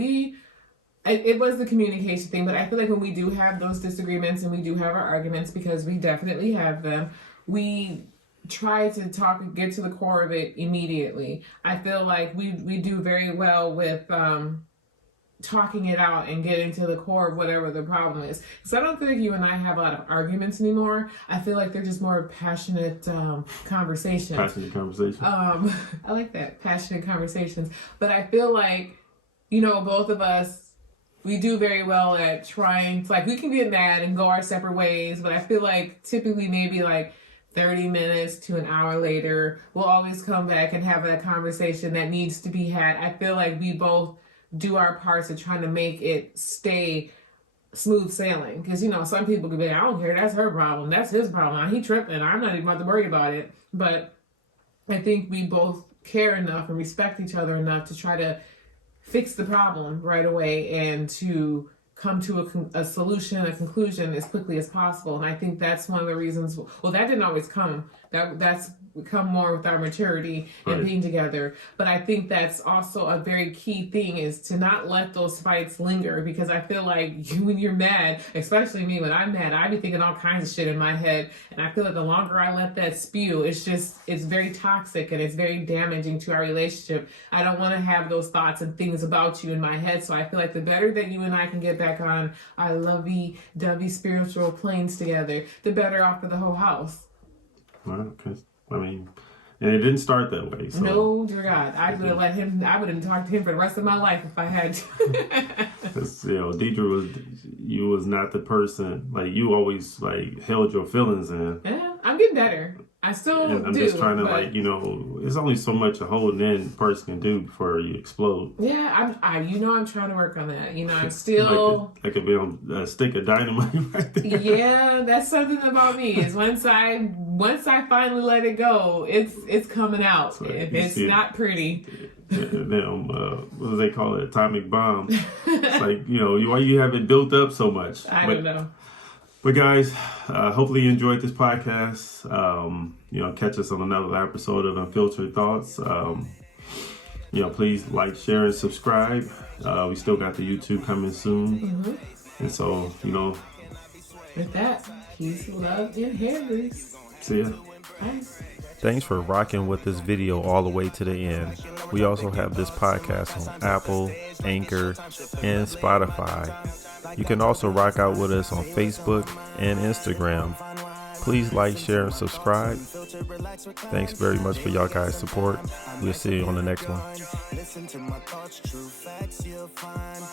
it was the communication thing, but I feel like when we do have those disagreements and we do have our arguments, because we definitely have them, we try to talk and get to the core of it immediately. I feel like we do very well with talking it out and getting to the core of whatever the problem is. So I don't think you and I have a lot of arguments anymore. I feel like they're just more passionate conversations. Passionate conversations. I like that, passionate conversations. But I feel like, you know, both of us, we do very well at trying to, like, we can get mad and go our separate ways, but I feel like typically maybe like 30 minutes to an hour later, we'll always come back and have that conversation that needs to be had. I feel like we both do our parts of trying to make it stay smooth sailing. Because, you know, some people could be like, I don't care, that's her problem, that's his problem, he tripping, I'm not even about to worry about it. But I think we both care enough and respect each other enough to try to fix the problem right away and to come to a solution, a conclusion as quickly as possible. And I think that's one of the reasons, well, that didn't always come. That's come more with our maturity and being together. But I think that's also a very key thing, is to not let those fights linger, because I feel like when you're mad, especially me, when I'm mad, I be thinking all kinds of shit in my head. And I feel like the longer I let that spew, it's very toxic and it's very damaging to our relationship. I don't want to have those thoughts and things about you in my head. So I feel like the better that you and I can get back on our lovey-dovey spiritual planes together, the better off for the whole house. Well, because, I mean, and it didn't start that way. So. No, dear God. I would have talked to him for the rest of my life if I had to. Because, you know, Deidre was not the person, like, you always, like, held your feelings in. Yeah, I'm getting better. I still do. I'm just trying to, like, you know, there's only so much a holding in person can do before you explode. Yeah, I'm trying to work on that. You know, I'm still... I could be on a stick of dynamite right there. Yeah, that's something about me, is once I finally let it go, it's coming out. So it's not pretty. What do they call it? Atomic bomb. It's like, you know, why you have it built up so much? I don't know. But guys, hopefully you enjoyed this podcast. You know, catch us on another episode of Unfiltered Thoughts. You know, please like, share, and subscribe. We still got the YouTube coming soon. Mm-hmm. And so, you know. With that, peace, love, and hair grease. See ya. Bye. Thanks for rocking with this video all the way to the end. We also have this podcast on Apple, Anchor, and Spotify. You can also rock out with us on Facebook and Instagram. Please like, share, and subscribe. Thanks very much for y'all guys' support. We'll see you on the next one. Listen to my thoughts, true facts you'll find.